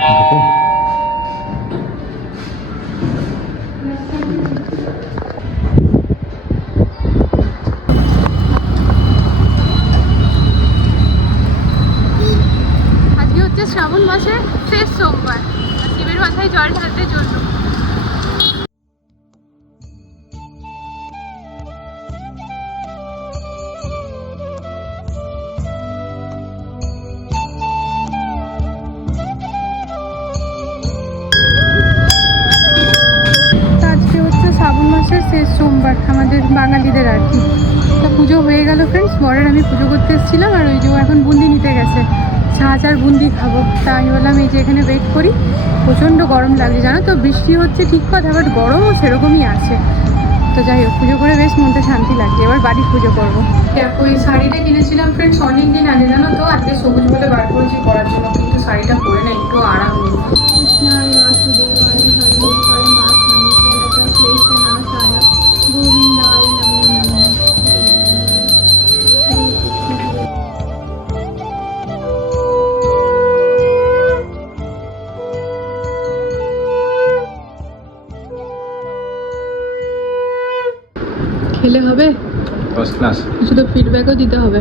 আজকে হচ্ছে শ্রাবণ মাসের শেষ সোমবার। শিবের মাথায় জল ঢালতে জন্য। শ্রাবণ মাসের শেষ সোমবার আমাদের বাঙালিদের আর কি। তো পুজো হয়ে গেল ফ্রেন্ডস বরের আমি পুজো করতে এসেছিলাম আর ওই যে এখন বুন্দি নিতে গেছে। ছাঁচ আর বুন্দি খাব। তা আমি বললাম এই যে এখানে ওয়েট করি। প্রচণ্ড গরম লাগছে জানো তো? বৃষ্টি হচ্ছে ঠিক কথা বাট গরমও সেরকমই আছে। তো যাই হোক পুজো করে বেশ মনটা শান্তি লাগছে। এবার বাড়ির পুজো করব। এই শাড়িটা কিনেছিলাম ফ্রেন্ডস অনেক দিন আগে জানো তো? আজকে সবুজ বলে বার করেছি পরার জন্য কিন্তু শাড়িটা পরে না একটু আরাম নেই। খেলে হবে? ফার্স্ট ক্লাস কিছু তো ফিডব্যাকও দিতে হবে।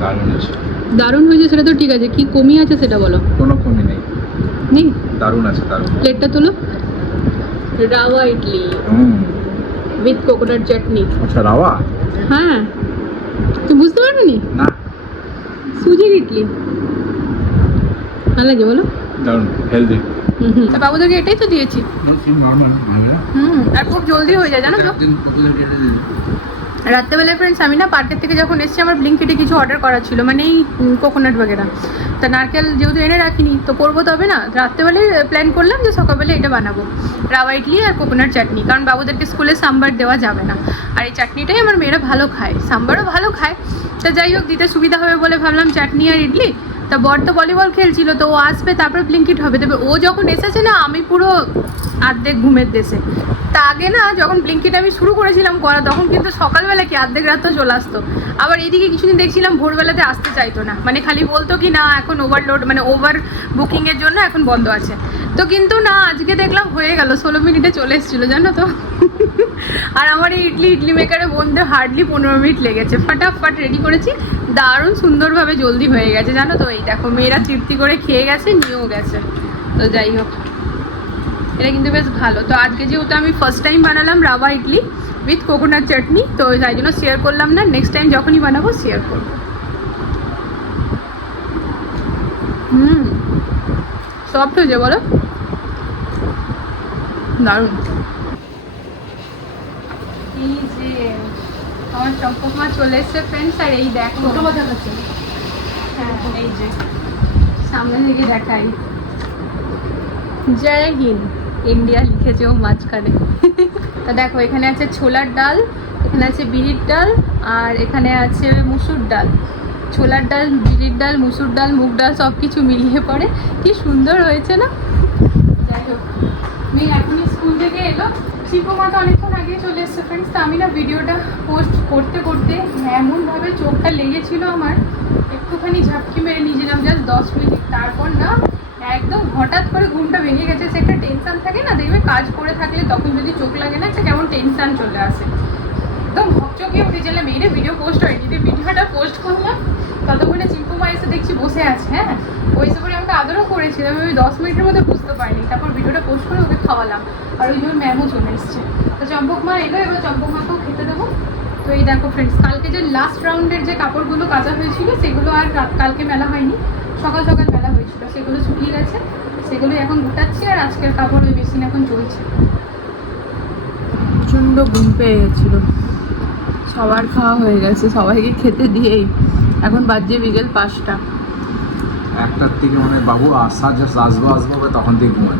দারুণ আছে দারুণ হয়েছে সেটা তো ঠিক আছে। কি কমি আছে সেটা বলো। কোনো কমি নেই। নেই? দারুণ আছে দারুণ। প্লেটটা তোলো। রাওয়া ইডলি। হুম। উইথ কোকোনাট চাটনি আচ্ছা রাওয়া? হ্যাঁ। তুমি বুঝতে পারোনি না। সুজির ইডলি। ভালো লাগে বলো। দারুণ হেলদি বাবুদেরকে এটাই তো দিয়েছি। হুম, আর খুব জলদি হয়ে যায়, জানো তো? রাত্রেবেলায় ফ্রেন্ডস আমি না পার্কের থেকে যখন এসেছি, আমার ব্লিঙ্কিটে কিছু অর্ডার করা ছিল মানে এই কোকোনাট বাগেরা। তা নারকেল যেহেতু এনে রাখিনি, তো করব তবে না, রাত্রেবেলায় প্ল্যান করলাম যে সকালবেলা এটা বানাবো। রাওয়া ইডলি আর কোকোনাট চাটনি কারণ বাবুদেরকে স্কুলে সাম্বার দেওয়া যাবে না। আর এই চাটনিটাই আমার মেয়েরা ভালো খায়, সাম্বারও ভালো খায়। তা যাই হোক, দিতে সুবিধা হবে বলে ভাবলাম চাটনি আর ইডলি তা বর তো ভলিবল খেলছিল, তো ও আসবে, তারপরে ব্লিঙ্কিট হবে। তবে ও যখন এসেছে না, আমি পুরো আর্ধেক ঘুমের দেশে। তা আগে না, যখন ব্লিঙ্কিট আমি শুরু করেছিলাম করা, তখন কিন্তু সকালবেলা কি আর্ধেক রাত তো চলে আসতো। আবার এইদিকে কিছুদিন দেখছিলাম ভোরবেলাতে আসতে চাইতো না। মানে খালি বলতো কি, না, এখন ওভারলোড মানে ওভার বুকিংয়ের জন্য এখন বন্ধ আছে। তো কিন্তু না, আজকে দেখলাম হয়ে গেল, ষোলো মিনিটে চলে এসেছিল, জানো তো। আর আমার এই ইডলি ইডলি মেকারে বন্ধে হার্ডলি পনেরো মিনিট লেগেছে। ফাটাফাট রেডি করেছি। দারুণ সুন্দরভাবে জলদি হয়ে গেছে, জানো তো? এই দেখো, মেয়েরা তৃপ্তি করে খেয়ে গেছে, নিয়েও গেছে। তো যাই হোক, এটা কিন্তু বেশ ভালো। তো আজকে যেহেতু আমি ফার্স্ট টাইম বানালাম রাবা ইডলি উইথ কোকোনাট চাটনি তো তাই জন্য শেয়ার করলাম না নেক্সট টাইম যখনই বানাবো শেয়ার করব। হুম সফট হয়েছে, বলো? দারুণ। আমার চম্পক মা চলে এসছে ফ্রেন্ডস আর এই দেখো। হ্যাঁ এই যে। সামনে থেকে দেখাই। জয় হিন্দ। ইন্ডিয়া লিখেছে ও মাঝখানে। তা দেখো এখানে আছে ছোলার ডাল এখানে আছে বিরির ডাল আর এখানে আছে মুসুর ডাল। ছোলার ডাল বিরির ডাল মুসুর ডাল মুগ ডাল সব কিছু মিলিয়ে পড়ে। কি সুন্দর হয়েছে না? যাই হোক। মেয়ে এখনই স্কুল থেকে এলো। শিল্প মাটা অনেকক্ষণ আগে চলে এসছে। আমি না ভিডিওটা পোস্ট করতে করতে এমনভাবে চোখটা লেগেছিল আমার, একটুখানি ঝাপকি মেরে নিয়েছিলাম জাস্ট দশ মিনিট। তারপর না একদম হঠাৎ করে ঘুমটা ভেঙে গেছে। সে একটা টেনশান থাকে না, দেখবে কাজ করে থাকলে তখন যদি চোখ লাগে না, একটা কেমন টেনশান চলে আসে। একদম হকচকিয়ে উঠে গেলাম, এই ভিডিও পোস্ট হয়নি ভিডিওটা পোস্ট করলাম ততক্ষণে মা এসে দেখছি বসে আছে হ্যাঁ? ওই করে আমাকে আদরও করেছিল আমি দশ মিনিটের মধ্যে বুঝতে পারিনি। তারপর ভিডিওটা পোস্ট করে ওকে খাওয়ালাম। আর ওই জন্য ম্যামও চলে এসছে। তো চম্পক মা এলো, এবার চম্পক মাকেও খেতে দেবো। তো এই দেখো ফ্রেন্ডস কালকে যে লাস্ট রাউন্ডের যে কাপড়গুলো কাচা হয়েছিল, সেগুলো আর কালকে মেলা হয়নি। সকাল সকাল মেলা হয়েছিল। সেগুলো শুকিয়ে গেছে। সেগুলো এখন গুটাচ্ছি আর আজকের কাপড় ওই মেশিন এখন চলছে। প্রচণ্ড ঘুম পেয়ে গেছিল। সবার খাওয়া হয়ে গেছে। সবাইকে খেতে দিয়েই। এখন বাজছে বিকেল পাঁচটা। একটার থেকে মানে বাবু আসা জাস্ট আসব আসব তখন থেকে ঘুমাই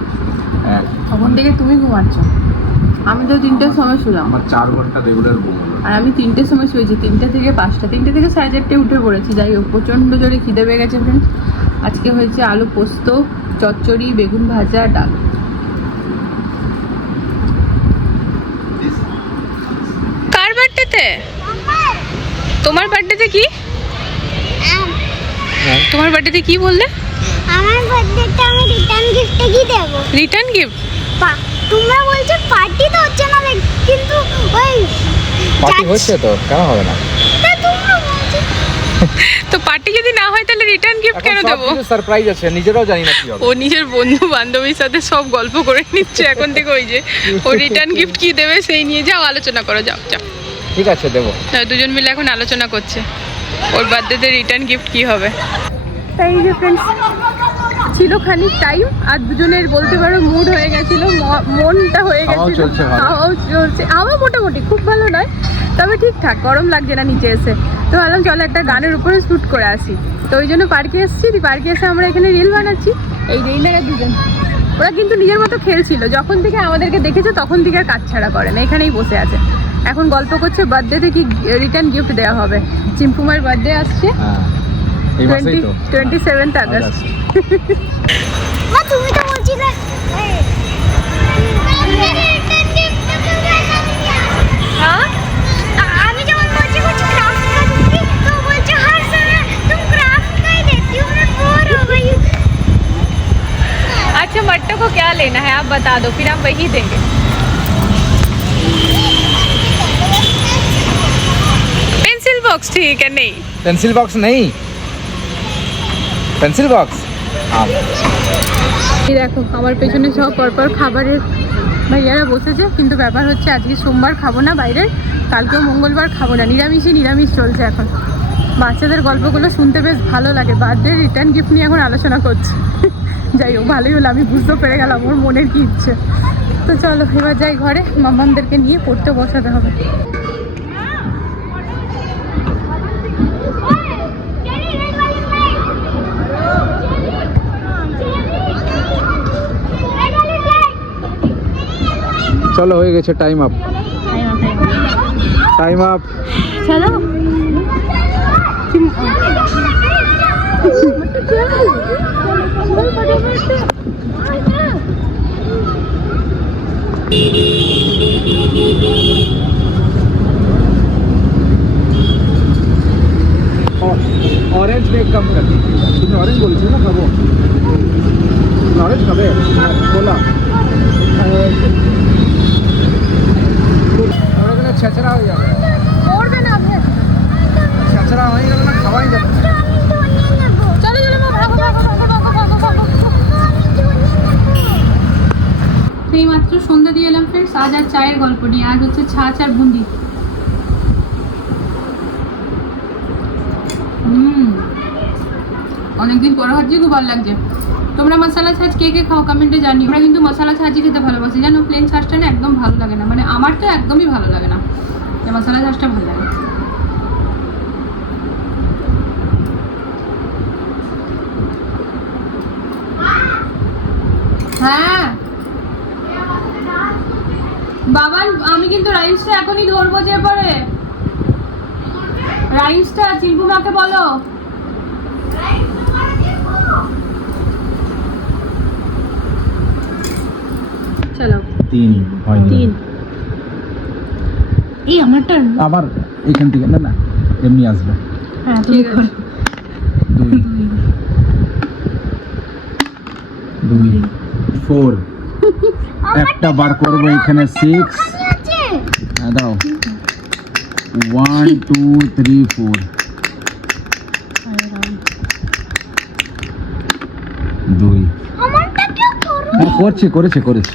তখন থেকে তুমি ঘুমাচ্ছ। আমি তো তিনটের সময় শুলাম। আমার চার ঘণ্টা রেগুলার ঘুম আর আমি তিনটের সময় শুয়েছি। তিনটে থেকে পাঁচটা তিনটে থেকে সাড়ে চারটে উঠে পড়েছি। যাই হোক প্রচণ্ড জোরে খিদে পেয়ে গেছে ফ্রেন্ড আজকে হয়েছে আলু পোস্ত চচ্চড়ি বেগুন ভাজা ডাল। কার বার্থডেতে তোমার বার্থডেতে কি? তোমার বার্থডেতে কি বললে? আমার বার্থডেটা আমি রিটার্ন গিফটে কি দেবো? রিটার্ন গিফট পা- তোমরা বলছো পার্টি তো হচ্ছে না কিন্তু ওই পার্টি হচ্ছে তো কেন হবে না? তা তোমরা বলছো। তো পার্টি যদি না হয় তাহলে রিটার্ন গিফট কেন দেবো? সারপ্রাইজ আছে নিজেরাও জানি না কি হবে। ও নিজের বন্ধু বান্ধবীর সাথে সব গল্প করে নিচ্ছে এখন থেকে ওই যে ও রিটার্ন গিফট কি দেবে সেই নিয়ে যাও আলোচনা করো যাও যাও। ঠিক আছে দেবো। তারা দুজন মিলে এখন আলোচনা করছে। ওর বার্থডেতে রিটার্ন গিফট কি হবে? তাই যে ফ্রেন্ডস ছিল খানিক টাইম আর দুজনের বলতে পারো মুড হয়ে গেছিল ম- মনটা হয়ে গেছিল। চলছে ভালো। হাওয়াও চলছে। হাওয়া মোটামুটি খুব ভালো নয় তবে ঠিকঠাক গরম লাগছে না নিচে এসে। তো ভাবলাম চলো একটা গানের উপরে শ্যুট করে আসি। তো ওই জন্য পার্কে এসেছি পার্কে এসে আমরা এখানে রিল বানাচ্ছি। এই রিলেরা দুজন। ওরা কিন্তু নিজের মতো খেলছিল। যখন থেকে আমাদেরকে দেখেছে তখন থেকে আর কাজ ছাড়া করে না এখানেই বসে আছে। এখন গল্প করছে বার্থডেতে কি রিটার্ন গিফট দেওয়া হবে চিম্পুমার বার্থডে আসছে হ্যাঁ এই মাসেই টোয়েন্টি তো টোয়েন্টি সেভেন্থ আগস্ট আগস্ট। মা তুমি তো বলছিলে এই, return gift দেবো না। হ্যাঁ আমি যখন বলছি कुछ क्राफ्ट का दूंगी तो बोलते हर समय तुम क्राफ्ट का ही देती हो मैं बोर हो गई हूँ अच्छा मट्टो को क्या लेना है आप बता दो फिर हम वही देंगे बॉक्स ठीक है नहीं पेंसिल बॉक्स नहीं पेंसिल बॉक्स हाँ এই দেখো আমার পেছনে সব পরপর খাবারের ভাইয়ারা বসেছে কিন্তু ব্যাপার হচ্ছে আজকে সোমবার খাবো না বাইরে কালকেও মঙ্গলবার খাবো না নিরামিষই নিরামিষ চলছে এখন বাচ্চাদের গল্পগুলো শুনতে বেশ ভালো লাগে বার্থডে রিটার্ন গিফট নিয়ে এখন আলোচনা করছে যাই হোক ভালোই হলো আমি বুঝতে পেরে গেলাম ওর মনের কি ইচ্ছে তো চলো এবার যাই ঘরে মামামদেরকে নিয়ে পড়তে বসাতে হবে চলো হয়ে গেছে টাইম আপ টাইম আপ চলো। অরেঞ্জ বেগ কম कर। তুমি অরেঞ্জ বলেছিলে না খাব অরেঞ্জ খাবে বলা আমার এখানে ছেঁচড়া হয়ে যাবে। পড়বে না আপনি ছেঁচড়া হয়ে গেলে না খাওয়াই যাবে। না। চলো চলো মা ভাগো ভাগো ভাগো ভাগো ভাগো ভাগো এই মাত্র সন্ধ্যা দিয়ে এলাম ফ্রেন্ডস আজ আর চায়ের গল্প নিয়ে আজ হচ্ছে ছাঁচ আর বুন্দি হুম অনেকদিন পরে হচ্ছে খুব ভালো লাগছে। তোমরা মশলা ছাঁচ কে কে খাও কমেন্টে জানি আমরা কিন্তু মশলা ছাঁচই খেতে ভালোবাসি। জানো প্লেন ছাঁচটা না একদম ভালো লাগে না। মানে আমার তো একদমই ভালো লাগে না। মশলা ছাঁচটা ভালো লাগে। হ্যাঁ। বাবা, আমি কিন্তু রাইমসটা এখনই ধরবো যে পরে। রাইমসটা চিম্পু মাকে বলো। তিন তিন। এই আমারটা আবার এইখান থেকে না না এমনি আসবে। হ্যাঁ ঠিক আছে। দুই। দুই ফোর। একটা বার করব এখানে সিক্স হ্যাঁ দাও। ওয়ান টু থ্রি ফোর দুই। আমারটা কেউ করো করছে করেছে করেছে।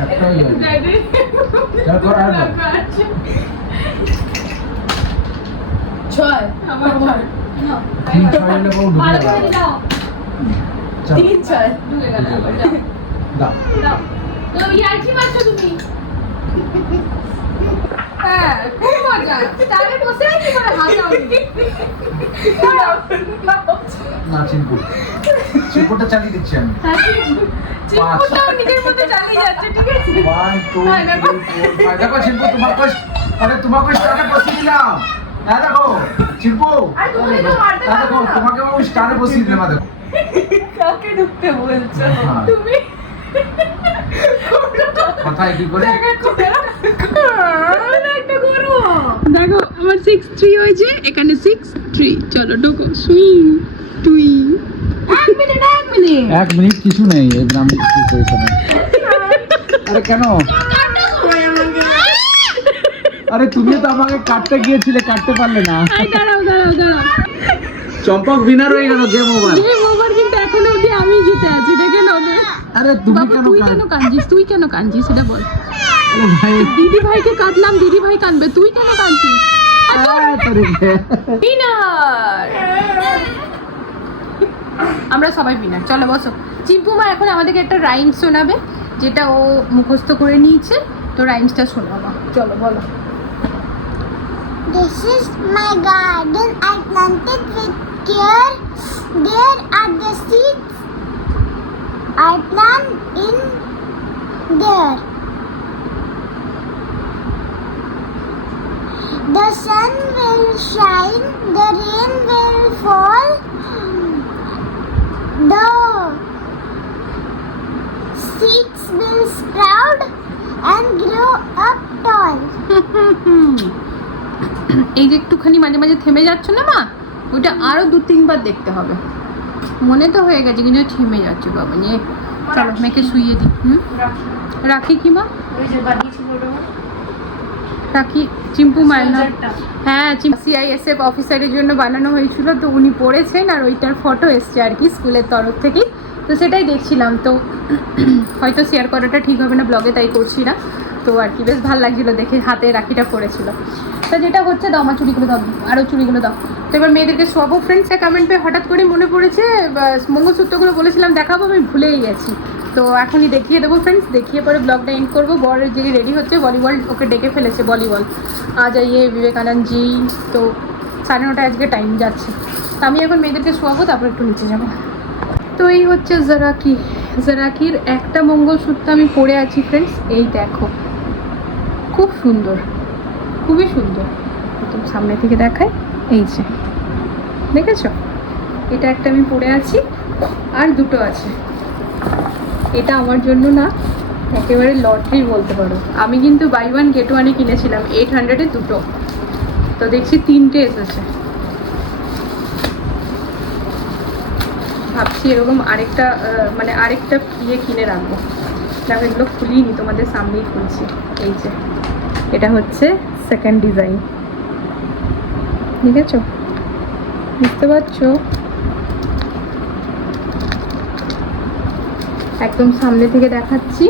কিন্তু ঢোকেনি একটাও রাস্তাতে ঢুকছে চিম্পু চলো Six. চিম্পু বেরিয়ে একটাও যাবে চল কর আর কর। ছয় আমার ছয় তিন ছয় এলে বউ ঢুকে যাবে তিন ছয় ঢুকে গেল দাও দাও তো ইয়ার কি মারছো তুমি হ্যাঁ খুব মজা স্টারে বসে আছি করে হাসাও না চিনপুর চিনপুরটা চালিয়ে দিচ্ছি আমি চিম্পুটাও নিজের মধ্যে চালিয়ে যাচ্ছে ঠিক আছে? ওয়ান টু হ্যাঁ, দেখো। দেখো চিনপুর তোমাকে আরে তোমাকে স্টারে বসিয়ে দিলাম। হ্যাঁ দেখো। চিনপু আর তুমি তো মারতে হ্যাঁ দেখো তোমাকে আমি স্টারে বসিয়ে দিলাম দেখো। কাকে ঢুকতে বলছো? হ্যাঁ, তুমি? কথায় কি করে? দেখো আমার সিক্স থ্রি হয়েছে এখানে সিক্স থ্রি চলো ঢোকো। সুই টুই এক মিনিট কিছু নেই এই গ্রামে কিছু পয়সা নেই আরে কেন? আরে তুমি তো আমাকে কাটতে গিয়েছিলে কাটতে পারলে না। দাঁড়াও দাঁড়াও দাঁড়াও। চম্পক উইনার হয়ে গেল গেম ওভার গেম ওভার কিন্তু এখনও অবধি আমি জিতে আছি দেখে নাও আরে তুমি কেন তুই কেন কাঁদছিস? তুই কেন কাঁদছিস? সেটা বল। ভাই। দিদি ভাইকে কাঁদলাম দিদি ভাই কাঁদবে তুই কেন কাঁদছিস? উইনার আমরা সবাই উইনার চলো বসো চিম্পুমা এখন আমাদেরকে একটা রাইমস শোনাবে যেটা ও মুখস্থ করে নিয়েছে তো রাইমসটা শোনাবো চলো বলো This is my garden. I planted with care. There are the seeds I plant in there. The sun will shine, the rain will fall, the seeds will sprout and grow up tall. এই যে একটুখানি মাঝে মাঝে থেমে যাচ্ছ না মা? ওইটা আরও দু তিনবার দেখতে হবে। মনে তো হয়ে গেছে কিন্তু থেমে যাচ্ছে বাবা নিয়ে চলো মেয়েকে শুইয়ে দিই হুম? রাখি কি মা? যে রাখি চিম্পু সোলজারটা। হ্যাঁ সিআইএসএফ অফিসারের জন্য বানানো হয়েছিল তো উনি পড়েছেন আর ওইটার ফটো এসছে আর কি স্কুলের তরফ থেকেই। তো সেটাই দেখছিলাম তো হয়তো শেয়ার করাটা ঠিক হবে না ব্লগে তাই করছি না। তো আর কি বেশ ভালো লাগছিল দেখে হাতে রাখিটা পড়েছিল। তা যেটা হচ্ছে দাও আমার চুড়িগুলো দাও আরও চুড়িগুলো দাও। তো এবার মেয়েদেরকে সব ফ্রেন্ডসে কমেন্ট পেয়ে হঠাৎ করে মনে পড়েছে মঙ্গলসূত্রগুলো বলেছিলাম দেখাবো আমি ভুলেই গেছি। তো এখনই দেখিয়ে দেবো ফ্রেন্ডস দেখিয়ে পরে ব্লগটা এন্ড করব। বরের যে রেডি হচ্ছে ভলিবল ওকে ডেকে ফেলেছে ভলিবল আজ আইয়ে বিবেকানন্দ জি তো সাড়ে নটা আজকে টাইম যাচ্ছে। তো আমি এখন মেয়েদেরকে শোয়াবো, তারপর একটু নিচে যাব। তো এই হচ্ছে জারাকি। জারাকির একটা মঙ্গলসূত্র আমি পরে আছি ফ্রেন্ডস এই দেখো। খুব সুন্দর। খুবই সুন্দর। একদম সামনে থেকে দেখায়। এই যে। দেখেছ? এটা একটা আমি পরে আছি। আর দুটো আছে। এটা আমার জন্য না, একেবারে লটারি বলতে পারো। আমি কিন্তু বাই ওয়ান গেট ওয়ানে কিনেছিলাম এইট হান্ড্রেডে দুটো। তো দেখছি তিনটে এসেছে। ভাবছি এরকম আরেকটা মানে আরেকটা ইয়ে কিনে রাখব। দেখো, এগুলো খুলিনি, তোমাদের সামনেই খুলছি। এই যে, এটা হচ্ছে সেকেন্ড ডিজাইন ঠিক আছে? বুঝতে পারছ? একদম সামনে থেকে দেখাচ্ছি।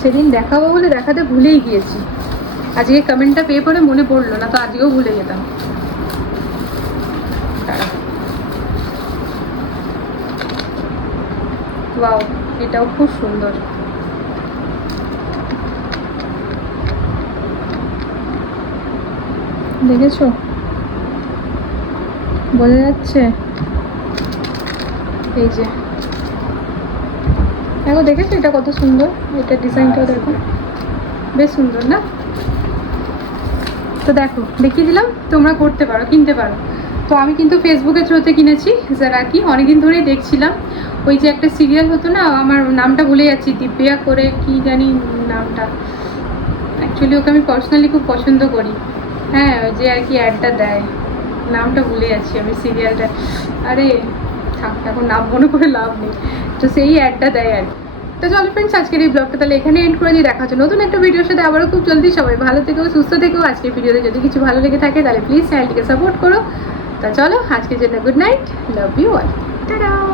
সেদিন দেখাবো বলে দেখাতে ভুলেই গিয়েছি। আজকে কমেন্টটা পেয়ে পরে মনে পড়ল, না তো আজকেও ভুলে যেতাম। ওয়াও এটাও খুব সুন্দর। দেখেছ? বোঝা যাচ্ছে? এই যে। দেখো, দেখেছ এটা কত সুন্দর? এটা ডিজাইনটাও দেখো। বেশ সুন্দর, না? তো দেখো, দেখিয়ে দিলাম, তোমরা করতে পারো, কিনতে পারো। তো আমি কিন্তু ফেসবুকের থ্রুতে কিনেছি, যারা কি, অনেকদিন ধরেই দেখছিলাম। ওই যে একটা সিরিয়াল হতো না, আমার নামটা ভুলে যাচ্ছি, দিব্যা করে কি জানি নামটা। অ্যাকচুয়ালি ওকে আমি পার্সোনালি খুব পছন্দ করি। হ্যাঁ ওই যে আর কি অ্যাডটা দেয়। নামটা ভুলে যাচ্ছি আমি সিরিয়ালটা আরে, থাক, এখন নাম মনে করে লাভ নেই। তো সেই অ্যাডটা দেয় আর তো চলো ফ্রেন্ডস আজকের এই ব্লগটা তাহলে এখানে এন্ড করে দিয়ে দেখা হচ্ছে নতুন একটা ভিডিওর সাথে। আবারও খুব জলদি সবাই ভালো থেকেও সুস্থ থেকেও আজকের ভিডিওতে যদি কিছু ভালো লেগে থাকে, তাহলে প্লিজ চ্যানেলটিকে সাপোর্ট করো। তা চলো, আজকের জন্য good night love you all tata!